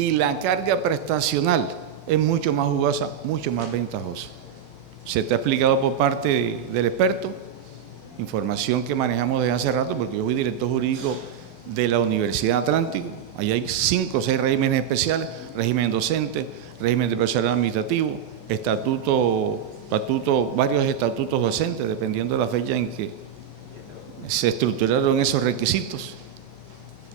y la carga prestacional es mucho más jugosa, mucho más ventajosa. Se te ha explicado por parte del experto, información que manejamos desde hace rato, porque yo fui director jurídico de la Universidad Atlántico. Ahí hay 5 o 6 regímenes especiales: régimen docente, régimen de personal administrativo, varios estatutos docentes, dependiendo de la fecha en que se estructuraron esos requisitos.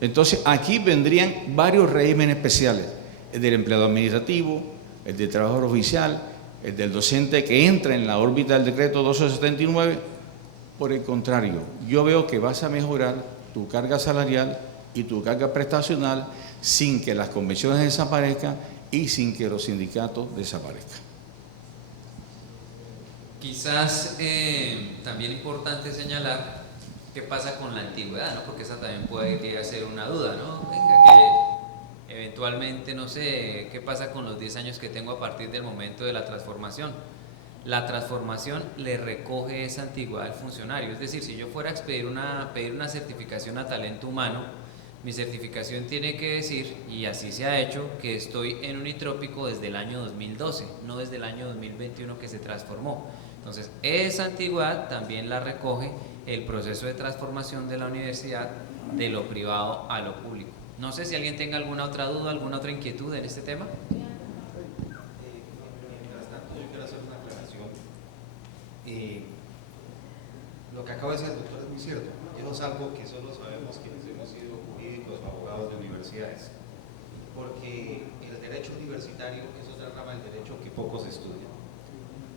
Entonces, aquí vendrían varios regímenes especiales: el del empleado administrativo, el del trabajador oficial, el del docente que entra en la órbita del decreto 1279. Por el contrario, yo veo que vas a mejorar tu carga salarial y tu carga prestacional sin que las convenciones desaparezcan y sin que los sindicatos desaparezcan. Quizás también importante señalar qué pasa con la antigüedad, ¿no? Porque esa también puede llegar a ser una duda, ¿no? Venga, que eventualmente, no sé, qué pasa con los 10 años que tengo a partir del momento de la transformación. La transformación le recoge esa antigüedad al funcionario. Es decir, si yo fuera a pedir una certificación a talento humano, mi certificación tiene que decir, y así se ha hecho, que estoy en Unitrópico desde el año 2012, no desde el año 2021 que se transformó. Entonces, esa antigüedad también la recoge el proceso de transformación de la universidad de lo privado a lo público. No sé si alguien tenga alguna otra duda, alguna otra inquietud en este tema. Lo que acaba de decir el doctor es muy cierto. Eso es algo que solo sabemos quienes hemos sido jurídicos o abogados de universidades, porque el derecho universitario es otra rama del derecho que pocos estudian,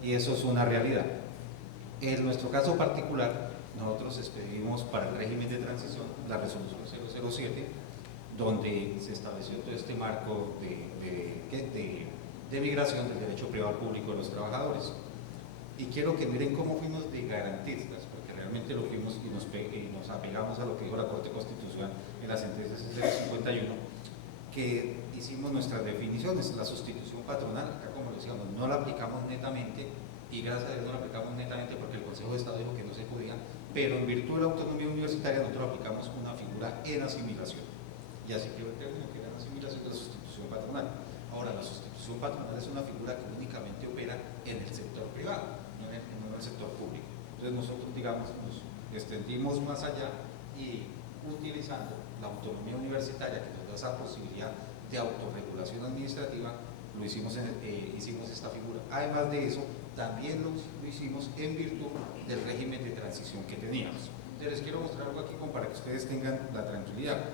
y eso es una realidad. En nuestro caso particular, nosotros expedimos para el régimen de transición la resolución 007, donde se estableció todo este marco de migración del derecho privado al público de los trabajadores. Y quiero que miren cómo fuimos de garantistas, porque realmente lo fuimos y nos apegamos a lo que dijo la Corte Constitucional en la sentencia 051, que hicimos nuestras definiciones. La sustitución patronal, acá como decíamos, no la aplicamos netamente, y gracias a Dios no la aplicamos netamente porque el Consejo de Estado dijo que no se podía, pero en virtud de la autonomía universitaria nosotros aplicamos una figura en asimilación, y así quedó el término, que era en asimilación de la sustitución patronal. Ahora, la sustitución patronal es una figura que únicamente opera en el sector privado, no en el sector público. Entonces nosotros, digamos, nos extendimos más allá y, utilizando la autonomía universitaria que nos da esa posibilidad de autorregulación administrativa, hicimos esta figura. Además de eso, también lo hicimos en virtud del régimen de transición que teníamos. Entonces les quiero mostrar algo aquí como para que ustedes tengan la tranquilidad.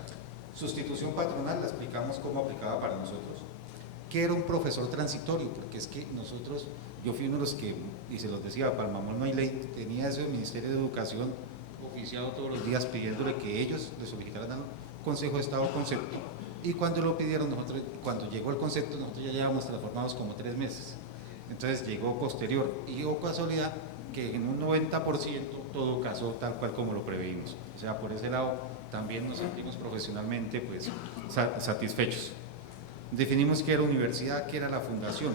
Sustitución patronal la explicamos cómo aplicaba para nosotros. ¿Qué era un profesor transitorio? Porque es que nosotros, yo fui uno de los que, y se los decía, Palmamón no hay ley, tenía eso del Ministerio de Educación oficiado todos los días pidiéndole que ellos le solicitaran al Consejo de Estado concepto, y cuando lo pidieron nosotros, cuando llegó el concepto, nosotros ya llevábamos transformados como 3 meses, entonces llegó posterior, y hubo casualidad que en un 90% todo casó tal cual como lo preveímos. O sea, por ese lado también nos sentimos profesionalmente pues satisfechos. Definimos qué era universidad, qué era la fundación.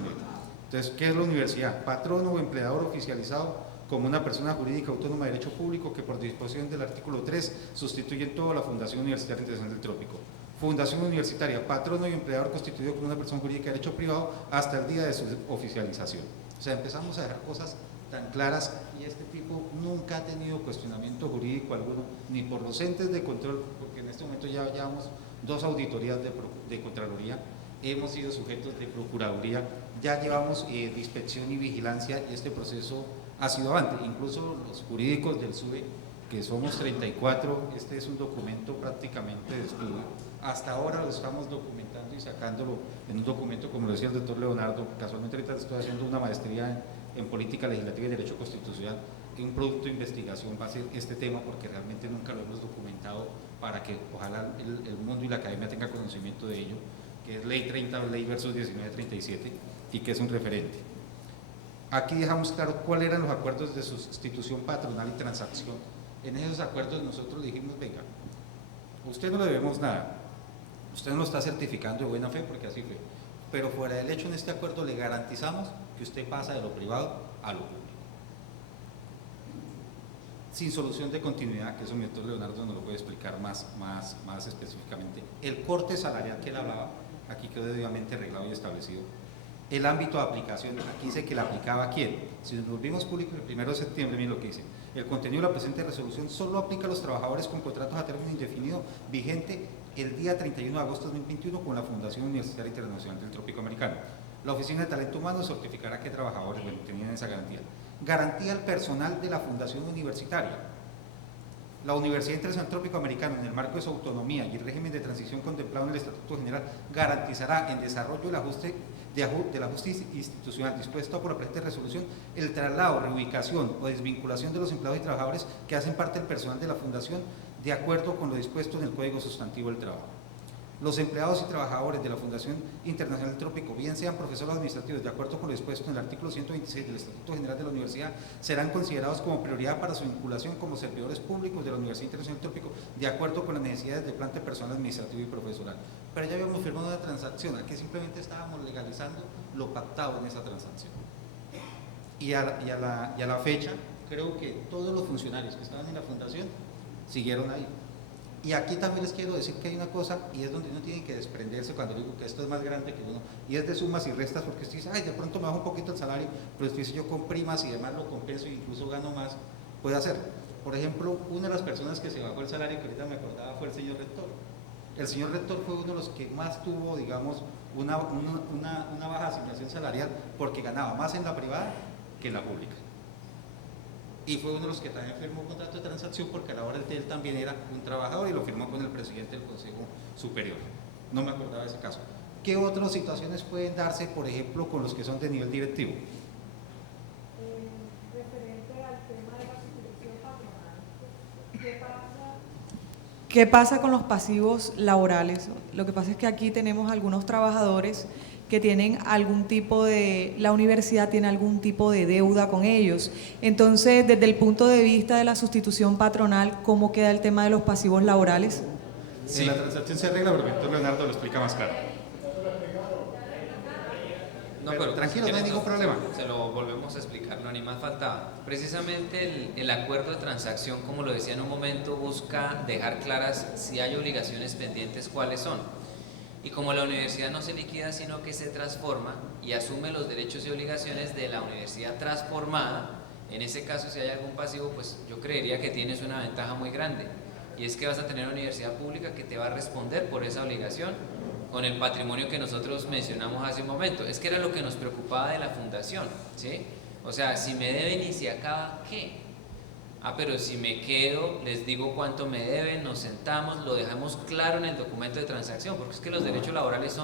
Entonces, ¿qué es la universidad? Patrono o empleador oficializado como una persona jurídica autónoma de derecho público que por disposición del artículo 3 sustituye en todo la Fundación Universitaria Internacional del Trópico. Fundación universitaria, patrono y empleador constituido como una persona jurídica de derecho privado hasta el día de su oficialización. O sea, empezamos a dejar cosas tan claras, y este tipo nunca ha tenido cuestionamiento jurídico alguno, ni por los entes de control, porque en este momento ya llevamos 2 auditorías de Contraloría, hemos sido sujetos de Procuraduría, ya llevamos de inspección y vigilancia, y este proceso ha sido avante. Incluso los jurídicos del SUBE, que somos 34, este es un documento prácticamente de estudio. Hasta ahora lo estamos documentando y sacándolo en un documento, como lo decía el doctor Leonardo. Casualmente ahorita estoy haciendo una maestría en política legislativa y derecho constitucional, y un producto de investigación va a ser este tema, porque realmente nunca lo hemos documentado, para que ojalá el mundo y la academia tenga conocimiento de ello, que es Ley 30, Ley versus 1937, y que es un referente. Aquí dejamos claro cuáles eran los acuerdos de sustitución patronal y transacción. En esos acuerdos nosotros dijimos, venga, usted no le debemos nada, usted no lo está certificando de buena fe, porque así fue, pero fuera del hecho, en este acuerdo le garantizamos que usted pasa de lo privado a lo público, sin solución de continuidad, que eso mi doctor Leonardo nos lo puede explicar más específicamente. El corte salarial que él hablaba aquí quedó debidamente arreglado y establecido. El ámbito de aplicación, aquí dice que la aplicaba a quién. Si nos volvimos públicos el 1 de septiembre, miren lo que dice. El contenido de la presente resolución solo aplica a los trabajadores con contratos a término indefinido vigente el día 31 de agosto de 2021 con la Fundación Universitaria Internacional del Trópico Americano. La Oficina de Talento Humano certificará que trabajadores tenían esa garantía. Garantía al personal de la Fundación Universitaria. La Universidad Internacional del Trópico Americano, en el marco de su autonomía y el régimen de transición contemplado en el Estatuto General, garantizará en desarrollo del ajuste institucional dispuesto por la presente resolución el traslado, reubicación o desvinculación de los empleados y trabajadores que hacen parte del personal de la Fundación de acuerdo con lo dispuesto en el Código Sustantivo del Trabajo. Los empleados y trabajadores de la Fundación Internacional del Trópico, bien sean profesores administrativos, de acuerdo con lo dispuesto en el artículo 126 del Estatuto General de la Universidad, serán considerados como prioridad para su vinculación como servidores públicos de la Universidad Internacional del Trópico, de acuerdo con las necesidades de planta personal administrativo y profesoral. Pero ya habíamos firmado una transacción, aquí simplemente estábamos legalizando lo pactado en esa transacción. Y a la fecha, creo que todos los funcionarios que estaban en la Fundación siguieron ahí. Y aquí también les quiero decir que hay una cosa, y es donde uno tiene que desprenderse cuando digo que esto es más grande que uno, y es de sumas y restas, porque usted dice, ay, de pronto me bajo un poquito el salario, pero usted dice, yo con primas y demás lo compenso e incluso gano más, puede hacer. Por ejemplo, una de las personas que se bajó el salario, que ahorita me acordaba, fue el señor rector. El señor rector fue uno de los que más tuvo, digamos, una baja asignación salarial, porque ganaba más en la privada que en la pública. Y fue uno de los que también firmó un contrato de transacción porque a la hora de él también era un trabajador y lo firmó con el presidente del Consejo Superior. No me acordaba de ese caso. ¿Qué otras situaciones pueden darse, por ejemplo, con los que son de nivel directivo? Referente al tema de la sustitución patronal, ¿qué pasa con los pasivos laborales? Lo que pasa es que aquí tenemos algunos trabajadores que tienen algún tipo de, la universidad tiene algún tipo de deuda con ellos. Entonces, desde el punto de vista de la sustitución patronal, ¿cómo queda el tema de los pasivos laborales? Sí, la transacción se arregla, pero entonces Leonardo lo explica más claro. No, pero tranquilo, no hay ningún problema. Se lo volvemos a explicar, no, ni más faltaba. Precisamente el acuerdo de transacción, como lo decía en un momento, busca dejar claras si hay obligaciones pendientes, cuáles son. Y como la universidad no se liquida, sino que se transforma y asume los derechos y obligaciones de la universidad transformada, en ese caso si hay algún pasivo, pues yo creería que tienes una ventaja muy grande, y es que vas a tener una universidad pública que te va a responder por esa obligación con el patrimonio que nosotros mencionamos hace un momento. Es que era lo que nos preocupaba de la fundación, ¿sí? O sea, si me deben y se acaba, ¿qué? Ah, pero si me quedo, les digo cuánto me deben, nos sentamos, lo dejamos claro en el documento de transacción, porque es que los derechos laborales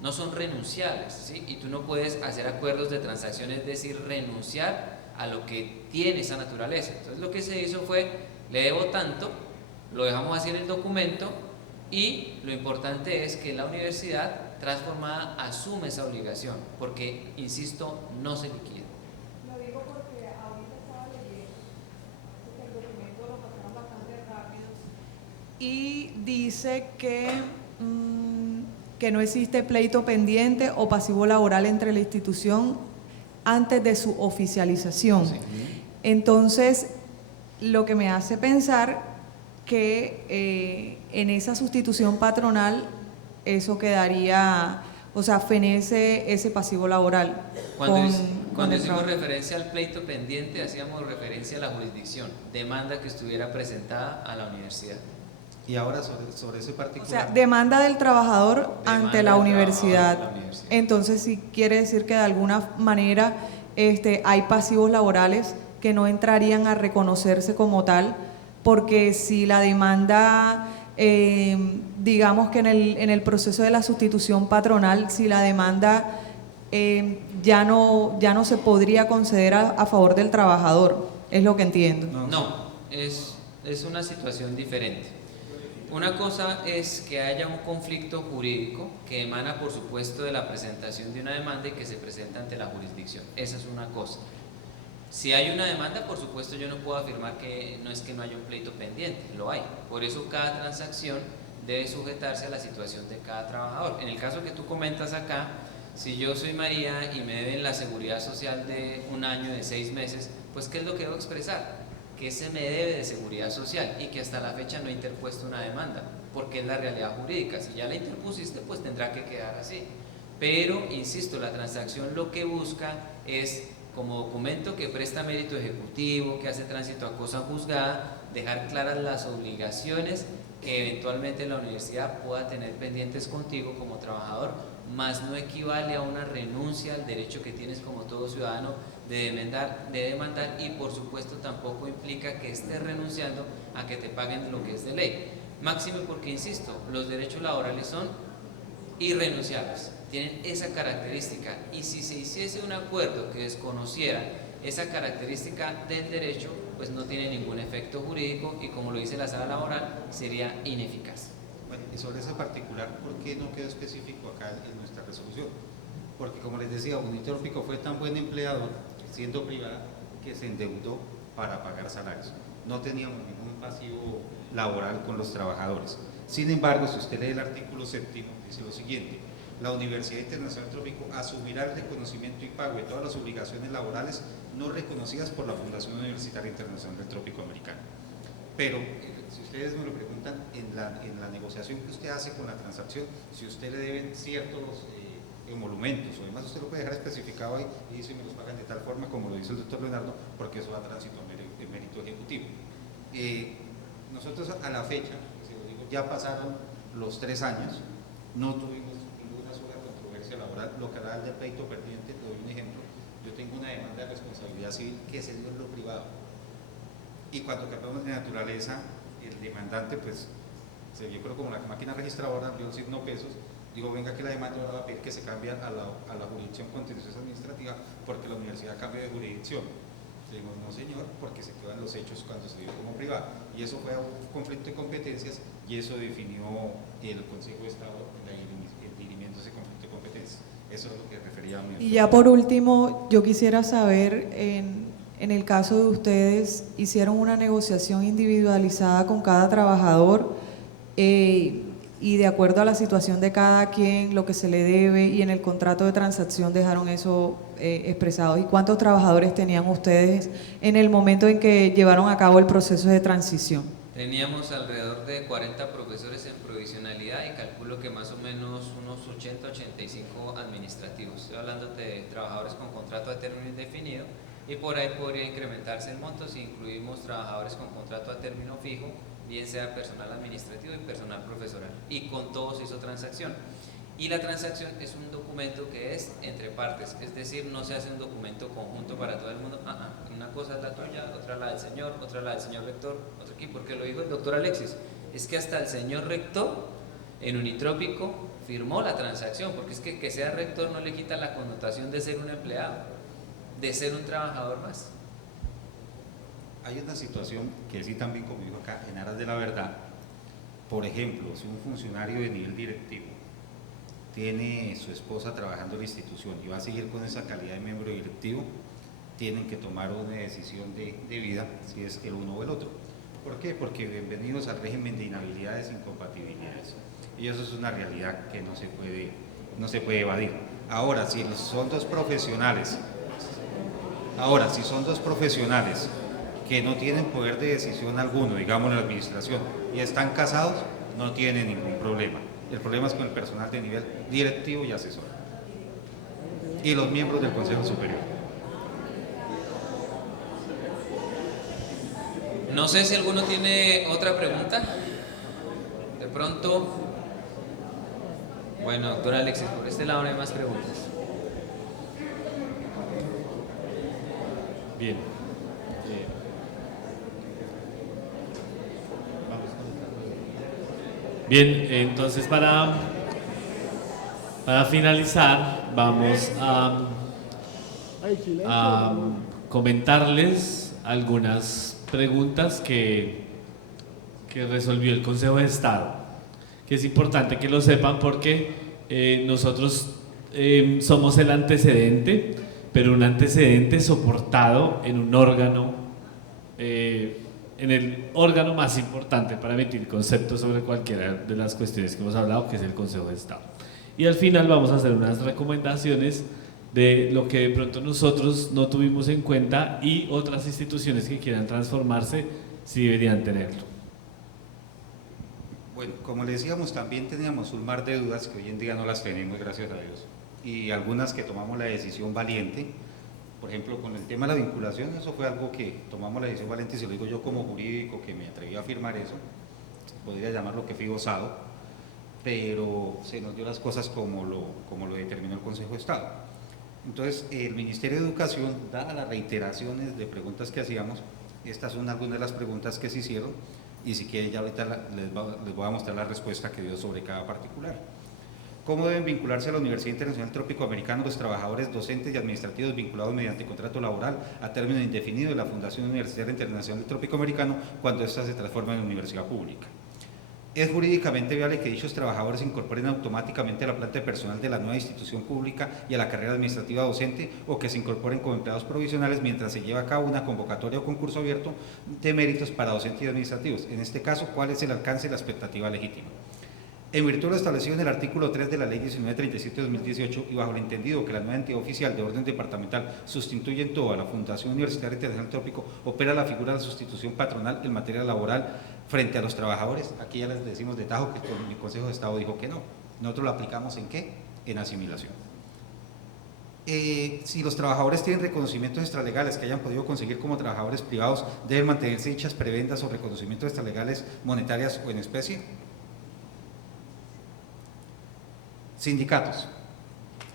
no son renunciables, ¿sí? Y tú no puedes hacer acuerdos de transacción, es decir, renunciar a lo que tiene esa naturaleza. Entonces lo que se hizo fue, le debo tanto, lo dejamos así en el documento, y lo importante es que la universidad transformada asume esa obligación, porque, insisto, no se liquida. Lo digo porque ahorita estaba leyendo el documento, lo pasaron bastante rápido, y dice que no existe pleito pendiente o pasivo laboral entre la institución antes de su oficialización. Sí. Entonces, lo que me hace pensar que en esa sustitución patronal eso quedaría, o sea, fenece ese pasivo laboral. Cuando hicimos referencia al pleito pendiente, hacíamos referencia a la jurisdicción, demanda que estuviera presentada a la universidad. Y ahora sobre ese particular. O sea, demanda del trabajador ante la universidad. Entonces, sí quiere decir que de alguna manera hay pasivos laborales que no entrarían a reconocerse como tal, porque si la demanda, digamos que en el proceso de la sustitución patronal, si la demanda ya no se podría conceder a favor del trabajador, es lo que entiendo. No, es una situación diferente. Una cosa es que haya un conflicto jurídico que emana, por supuesto, de la presentación de una demanda y que se presenta ante la jurisdicción. Esa es una cosa. Si hay una demanda, por supuesto, yo no puedo afirmar que no es que no haya un pleito pendiente, lo hay. Por eso cada transacción debe sujetarse a la situación de cada trabajador. En el caso que tú comentas acá, si yo soy María y me deben la seguridad social de un año, de 6 meses, pues ¿qué es lo que debo expresar? Que se me debe de seguridad social y que hasta la fecha no he interpuesto una demanda. porque es la realidad jurídica. Si ya la interpusiste, pues tendrá que quedar así. Pero, insisto, la transacción lo que busca es, como documento que presta mérito ejecutivo, que hace tránsito a cosa juzgada, dejar claras las obligaciones que eventualmente la universidad pueda tener pendientes contigo como trabajador, más no equivale a una renuncia al derecho que tienes como todo ciudadano de demandar, y por supuesto tampoco implica que estés renunciando a que te paguen lo que es de ley. Máximo porque, insisto, los derechos laborales son irrenunciables, tienen esa característica, y si se hiciese un acuerdo que desconociera esa característica del derecho, pues no tiene ningún efecto jurídico y, como lo dice la sala laboral, sería ineficaz. Bueno, y sobre ese particular, ¿por qué no quedó específico acá en nuestra resolución? Porque, como les decía, Unitrópico fue tan buen empleador, siendo privada, que se endeudó para pagar salarios. No teníamos ningún pasivo laboral con los trabajadores. Sin embargo, si usted lee el artículo 7, dice lo siguiente: la Universidad Internacional Trópico asumirá el reconocimiento y pago de todas las obligaciones laborales no reconocidas por la Fundación Universitaria Internacional del Trópico Americano. Pero, si ustedes me lo preguntan, en la negociación que usted hace con la transacción, si usted le deben ciertos emolumentos o demás, usted lo puede dejar especificado ahí y dice: me los pagan de tal forma, como lo dice el doctor Leonardo, porque eso va a tránsito a mérito ejecutivo. Nosotros a la fecha, si lo digo, ya pasaron los 3 años, no tuvimos ninguna sola controversia laboral. Lo que hará el del pleito perdiente, te doy un ejemplo: yo tengo una demanda de responsabilidad civil que se dio en lo privado, y cuando cambiamos de naturaleza, el demandante pues se vio, pero como la máquina registradora dio el signo pesos, digo: venga, que la demanda ahora va a pedir que se cambie a la jurisdicción contenciosa administrativa porque la universidad cambia de jurisdicción. Digo: no señor, porque se quedan los hechos cuando se dio como privado, y eso fue un conflicto de competencias, y eso definió el Consejo de Estado el dirimimiento de ese conflicto de competencias. Eso es lo que refería a mí. Y ya por último, yo quisiera saber, en el caso de ustedes, ¿hicieron una negociación individualizada con cada trabajador y de acuerdo a la situación de cada quien, lo que se le debe, y en el contrato de transacción dejaron eso expresado? ¿Y cuántos trabajadores tenían ustedes en el momento en que llevaron a cabo el proceso de transición? Teníamos alrededor de 40 profesores en provisionalidad, y calculo que más o menos unos 80-85 administrativos. Estoy hablando de trabajadores con contrato a término indefinido, y por ahí podría incrementarse el monto si incluimos trabajadores con contrato a término fijo, bien sea personal administrativo y personal profesoral, y con todos hizo transacción. Y la transacción es un documento que es entre partes, es decir, no se hace un documento conjunto para todo el mundo. Una cosa es la tuya, otra la del señor, otra la del señor rector, otra aquí, porque lo dijo el doctor Alexis, es que hasta el señor rector en Unitrópico firmó la transacción, porque es que sea rector no le quita la connotación de ser un empleado, de ser un trabajador más. Hay una situación que sí también, como digo acá, en aras de la verdad. Por ejemplo, si un funcionario de nivel directivo tiene su esposa trabajando en la institución y va a seguir con esa calidad de miembro directivo, tienen que tomar una decisión de vida, si es el uno o el otro. ¿Por qué? Porque bienvenidos al régimen de inhabilidades e incompatibilidades. Y eso es una realidad que no se puede evadir. Ahora, si son dos profesionales que no tienen poder de decisión alguno, digamos en la administración, y están casados, no tienen ningún problema. El problema es con el personal de nivel directivo y asesor, y los miembros del Consejo Superior. No sé si alguno tiene otra pregunta. De pronto, bueno, doctor Alexis, por este lado no hay más preguntas. Bien. Bien, entonces para finalizar vamos a comentarles algunas preguntas que resolvió el Consejo de Estado, que es importante que lo sepan porque nosotros somos el antecedente, pero un antecedente soportado en un órgano, en el órgano más importante para emitir conceptos sobre cualquiera de las cuestiones que hemos hablado, que es el Consejo de Estado. Y al final vamos a hacer unas recomendaciones de lo que de pronto nosotros no tuvimos en cuenta y otras instituciones que quieran transformarse si deberían tenerlo. Bueno, como le decíamos, también teníamos un mar de dudas que hoy en día no las tenemos, gracias a Dios, y algunas que tomamos la decisión valiente. Por ejemplo, con el tema de la vinculación, eso fue algo que tomamos la decisión valiente, y se lo digo yo como jurídico, que me atreví a afirmar eso, podría llamarlo que fui osado, pero se nos dio las cosas como lo determinó el Consejo de Estado. Entonces, el Ministerio de Educación, dadas las reiteraciones de preguntas que hacíamos, estas son algunas de las preguntas que se hicieron, y si quieren ya ahorita les voy a mostrar la respuesta que dio sobre cada particular. ¿Cómo deben vincularse a la Universidad Internacional Trópico Americano los trabajadores docentes y administrativos vinculados mediante contrato laboral a término indefinido de la Fundación Universitaria Internacional del Trópico Americano cuando ésta se transforma en universidad pública? ¿Es jurídicamente viable que dichos trabajadores se incorporen automáticamente a la planta de personal de la nueva institución pública y a la carrera administrativa docente, o que se incorporen como empleados provisionales mientras se lleva a cabo una convocatoria o concurso abierto de méritos para docentes y administrativos? En este caso, ¿cuál es el alcance y la expectativa legítima? En virtud de lo establecido en el artículo 3 de la Ley 1937-2018 y bajo el entendido que la nueva entidad oficial de orden departamental sustituye en todo a la Fundación Universitaria Internacional Trópico, opera la figura de la sustitución patronal en materia laboral frente a los trabajadores. Aquí ya les decimos de tajo que el Consejo de Estado dijo que no. Nosotros lo aplicamos ¿en qué? En asimilación. Si los trabajadores tienen reconocimientos extralegales que hayan podido conseguir como trabajadores privados, deben mantenerse dichas prebendas o reconocimientos extralegales monetarias o en especie. Sindicatos.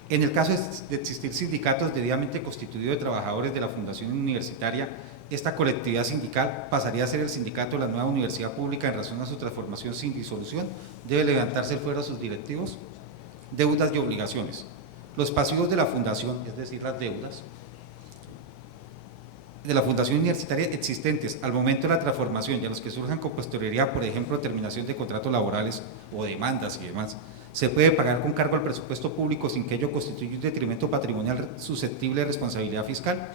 En el caso de existir sindicatos debidamente constituidos de trabajadores de la Fundación Universitaria, esta colectividad sindical pasaría a ser el sindicato de la nueva universidad pública en razón a su transformación sin disolución. Debe levantarse fuera sus directivos. Deudas y obligaciones. Los pasivos de la fundación, es decir, las deudas de la Fundación Universitaria existentes al momento de la transformación y a los que surjan con posterioridad, por ejemplo, terminación de contratos laborales o demandas y demás, se puede pagar con cargo al presupuesto público sin que ello constituya un detrimento patrimonial susceptible de responsabilidad fiscal.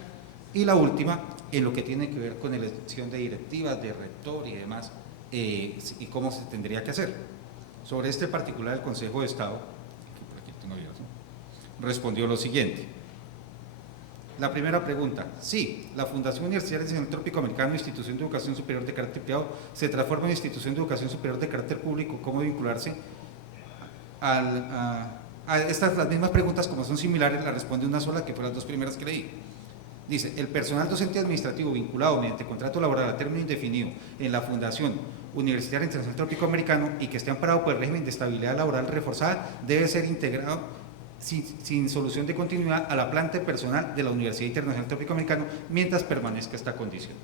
Y la última, en lo que tiene que ver con elección de directivas, de rector y demás, y cómo se tendría que hacer. Sobre este particular, el Consejo de Estado, que por aquí tengo abierto, respondió lo siguiente. La primera pregunta: sí, la Fundación Universitaria Internacional Trópico Americano, institución de educación superior de carácter privado, se transforma en institución de educación superior de carácter público. ¿Cómo vincularse? Las mismas preguntas, como son similares, la responde una sola, que fue las dos primeras que leí. Dice: el personal docente administrativo vinculado mediante contrato laboral a término indefinido en la Fundación Universitaria Internacional Trópico Americano y que esté amparado por el régimen de estabilidad laboral reforzada debe ser integrado sin solución de continuidad a la planta de personal de la Universidad Internacional Trópico Americano mientras permanezca esta condición.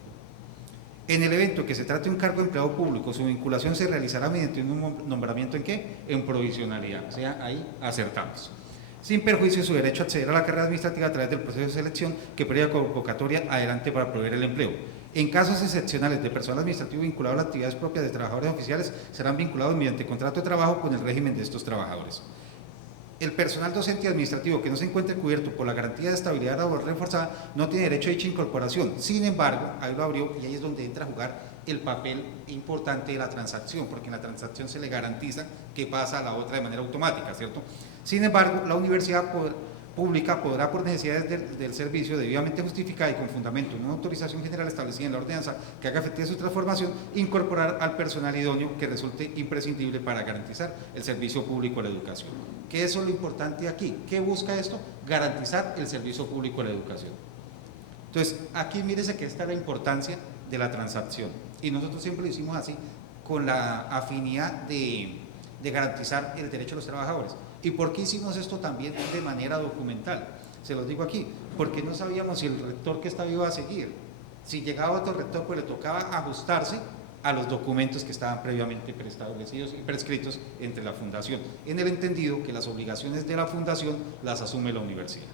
En el evento que se trate de un cargo de empleado público, su vinculación se realizará mediante un nombramiento ¿en qué? En provisionalidad, o sea, ahí acertamos. Sin perjuicio de su derecho a acceder a la carrera administrativa a través del proceso de selección que previa convocatoria adelante para proveer el empleo. En casos excepcionales de personal administrativo vinculado a las actividades propias de trabajadores oficiales, serán vinculados mediante contrato de trabajo con el régimen de estos trabajadores. El personal docente y administrativo que no se encuentre cubierto por la garantía de estabilidad laboral reforzada no tiene derecho a dicha incorporación. Sin embargo, ahí lo abrió y ahí es donde entra a jugar el papel importante de la transacción, porque en la transacción se le garantiza que pasa a la otra de manera automática, ¿cierto? Sin embargo, la universidad pública podrá, por necesidades del servicio debidamente justificada y con fundamento en una autorización general establecida en la ordenanza que haga efectiva su transformación, incorporar al personal idóneo que resulte imprescindible para garantizar el servicio público a la educación. ¿Qué es lo importante aquí? ¿Qué busca esto? Garantizar el servicio público a la educación. Entonces, aquí mírese que esta es la importancia de la transacción, y nosotros siempre lo hicimos así, con la afinidad de garantizar el derecho de los trabajadores. ¿Y por qué hicimos esto también de manera documental? Se los digo aquí, porque no sabíamos si el rector que estaba iba a seguir. Si llegaba otro rector, pues le tocaba ajustarse a los documentos que estaban previamente preestablecidos y prescritos entre la fundación, en el entendido que las obligaciones de la fundación las asume la universidad.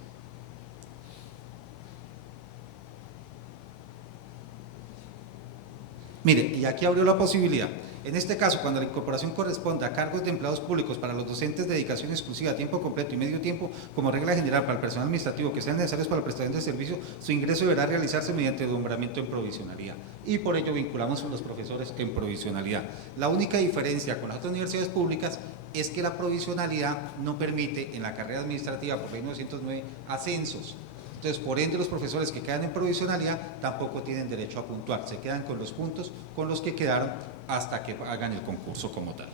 Mire, y aquí abrió la posibilidad. En este caso, cuando la incorporación corresponda a cargos de empleados públicos para los docentes de dedicación exclusiva, tiempo completo y medio tiempo, como regla general para el personal administrativo que sean necesarios para la prestación de servicio, su ingreso deberá realizarse mediante nombramiento en provisionalidad. Y por ello vinculamos a los profesores en provisionalidad. La única diferencia con las otras universidades públicas es que la provisionalidad no permite en la carrera administrativa por ley 909 ascensos. Entonces, por ende, los profesores que quedan en provisionalidad tampoco tienen derecho a puntuar, se quedan con los puntos con los que quedaron hasta que hagan el concurso como tal.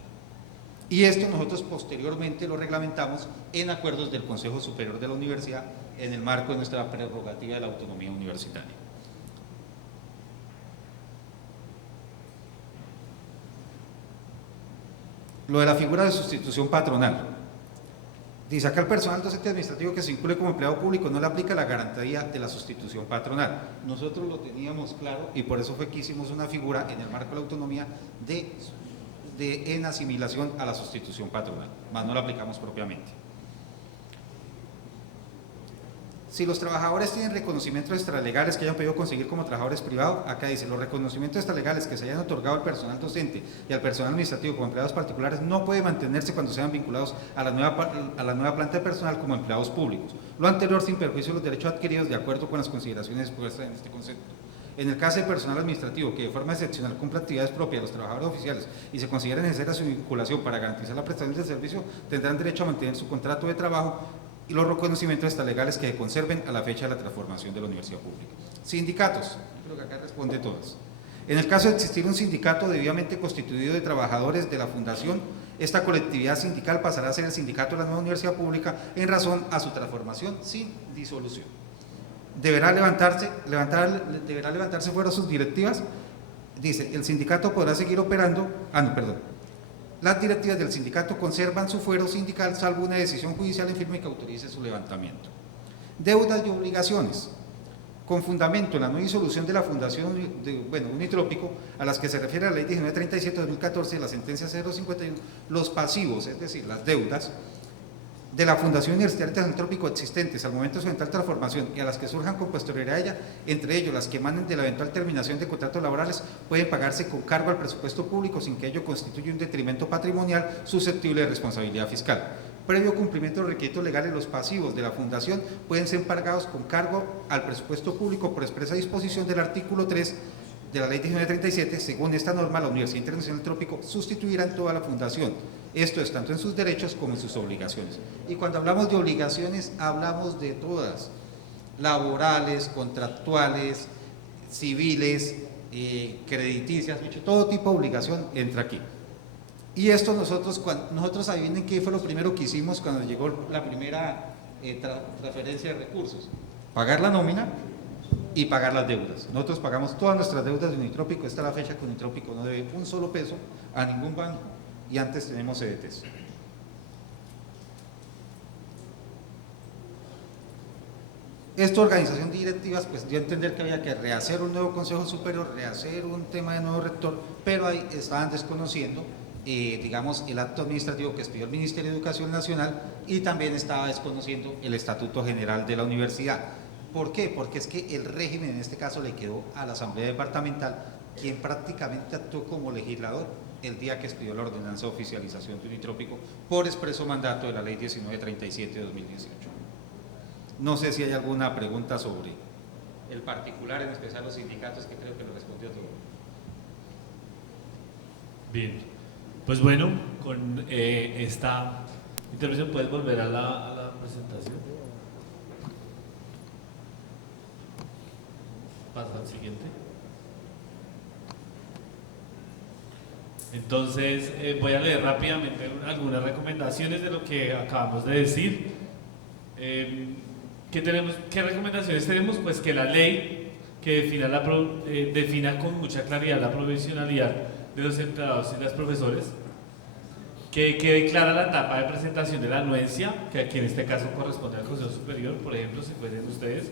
Y esto nosotros posteriormente lo reglamentamos en acuerdos del Consejo Superior de la Universidad en el marco de nuestra prerrogativa de la autonomía universitaria. Lo de la figura de sustitución patronal. Dice acá: el personal docente administrativo que se vincule como empleado público no le aplica la garantía de la sustitución patronal. Nosotros lo teníamos claro y por eso fue que hicimos una figura en el marco de la autonomía en asimilación a la sustitución patronal, más no la aplicamos propiamente. Si los trabajadores tienen reconocimientos extralegales que hayan podido conseguir como trabajadores privados, acá dice: los reconocimientos extralegales que se hayan otorgado al personal docente y al personal administrativo como empleados particulares no pueden mantenerse cuando sean vinculados a la nueva planta de personal como empleados públicos. Lo anterior sin perjuicio de los derechos adquiridos de acuerdo con las consideraciones expuestas en este concepto. En el caso del personal administrativo que de forma excepcional cumpla actividades propias de los trabajadores oficiales y se considere necesaria su vinculación para garantizar la prestación del servicio, tendrán derecho a mantener su contrato de trabajo y los reconocimientos extralegales que se conserven a la fecha de la transformación de la universidad pública. Sindicatos, yo creo que acá responde todas. En el caso de existir un sindicato debidamente constituido de trabajadores de la fundación, esta colectividad sindical pasará a ser el sindicato de la nueva universidad pública en razón a su transformación sin disolución. Deberá levantarse fuera sus directivas. Dice: el sindicato podrá seguir operando, las directivas del sindicato conservan su fuero sindical salvo una decisión judicial en firme que autorice su levantamiento. Deudas y obligaciones. Con fundamento en la no disolución de la Fundación Unitrópico, a las que se refiere la Ley 1937-2014 y la sentencia 051, los pasivos, es decir, las deudas de la Fundación Universitaria Unitrópico existentes al momento de su eventual transformación y a las que surjan con posterioridad a ella, entre ellos las que emanen de la eventual terminación de contratos laborales, pueden pagarse con cargo al presupuesto público sin que ello constituya un detrimento patrimonial susceptible de responsabilidad fiscal. Previo cumplimiento de los requisitos legales, los pasivos de la Fundación pueden ser pagados con cargo al presupuesto público por expresa disposición del artículo 3 de la Ley 1937. Según esta norma, la Universidad Internacional Trópico sustituirá en toda la Fundación. Esto es tanto en sus derechos como en sus obligaciones. Y cuando hablamos de obligaciones, hablamos de todas: laborales, contractuales, civiles, crediticias, todo tipo de obligación entra aquí. Y esto nosotros adivinen qué fue lo primero que hicimos cuando llegó la primera transferencia de recursos: pagar la nómina y pagar las deudas. Nosotros pagamos todas nuestras deudas de Unitrópico. Esta es la fecha que Unitrópico no debe un solo peso a ningún banco, y antes tenemos CDTs. Esta organización de directivas, pues dio a entender que había que rehacer un nuevo Consejo Superior, rehacer un tema de nuevo rector, pero ahí estaban desconociendo digamos, el acto administrativo que expidió el Ministerio de Educación Nacional, y también estaba desconociendo el Estatuto General de la Universidad. ¿Por qué? Porque es que el régimen en este caso le quedó a la Asamblea Departamental, quien prácticamente actuó como legislador el día que expidió la ordenanza de oficialización de Unitrópico por expreso mandato de la Ley 1937 de 2018. No sé si hay alguna pregunta sobre el particular, en especial los sindicatos, que creo que lo respondió todo. Bien. Pues bueno, con esta intervención, ¿puedes volver a la presentación? Pasa al siguiente. Entonces, voy a leer rápidamente algunas recomendaciones de lo que acabamos de decir. ¿Qué recomendaciones tenemos? Pues que la ley que defina con mucha claridad la provisionalidad de los empleados y los profesores, que quede clara la etapa de presentación de la anuencia, que aquí en este caso corresponde al Consejo Superior, por ejemplo, si fuesen ustedes,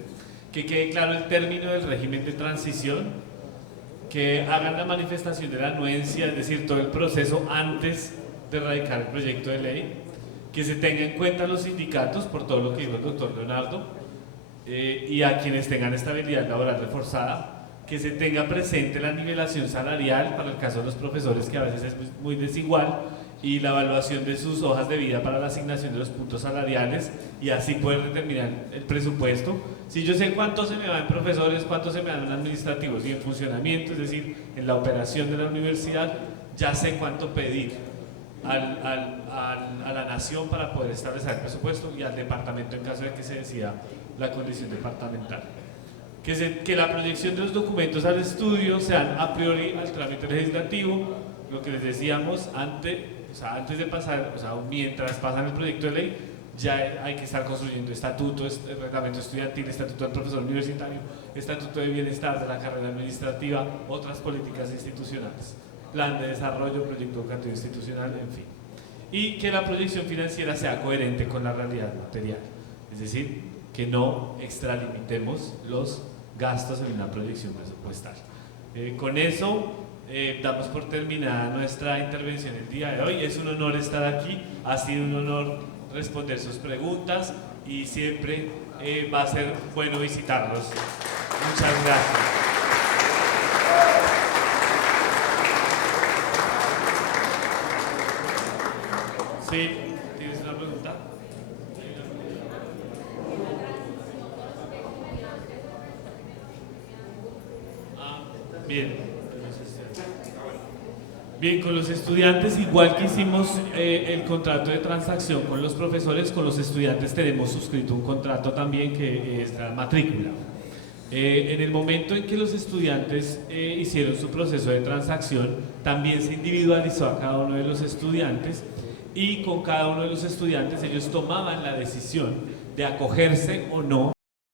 que quede claro el término del régimen de transición, que hagan la manifestación de la anuencia, es decir, todo el proceso antes de radicar el proyecto de ley, que se tenga en cuenta los sindicatos, por todo lo que dijo el doctor Leonardo, y a quienes tengan estabilidad laboral reforzada, que se tenga presente la nivelación salarial para el caso de los profesores, que a veces es muy desigual, y la evaluación de sus hojas de vida para la asignación de los puntos salariales, y así poder determinar el presupuesto. Si yo sé cuánto se me va en profesores, cuánto se me va en administrativos y en funcionamiento, es decir, en la operación de la universidad, ya sé cuánto pedir a la nación para poder establecer el presupuesto, y al departamento en caso de que se decida la condición departamental. Que la proyección de los documentos al estudio sean a priori al trámite legislativo, lo que les decíamos antes de pasar, mientras pasan el proyecto de ley, ya hay que estar construyendo estatutos, reglamento estudiantil, estatuto del profesor universitario, estatuto de bienestar de la carrera administrativa, otras políticas institucionales, plan de desarrollo, proyecto educativo institucional, en fin. Y que la proyección financiera sea coherente con la realidad material, es decir, que no extralimitemos los gastos en una proyección presupuestal. Con eso damos por terminada nuestra intervención el día de hoy. Es un honor estar aquí, ha sido un honor responder sus preguntas y siempre va a ser bueno visitarlos. Muchas gracias. Sí, ¿tienes una pregunta? Bien. Bien, con los estudiantes, igual que hicimos el contrato de transacción con los profesores, con los estudiantes tenemos suscrito un contrato también que es la matrícula. En el momento en que los estudiantes hicieron su proceso de transacción, también se individualizó a cada uno de los estudiantes y con cada uno de los estudiantes ellos tomaban la decisión de acogerse o no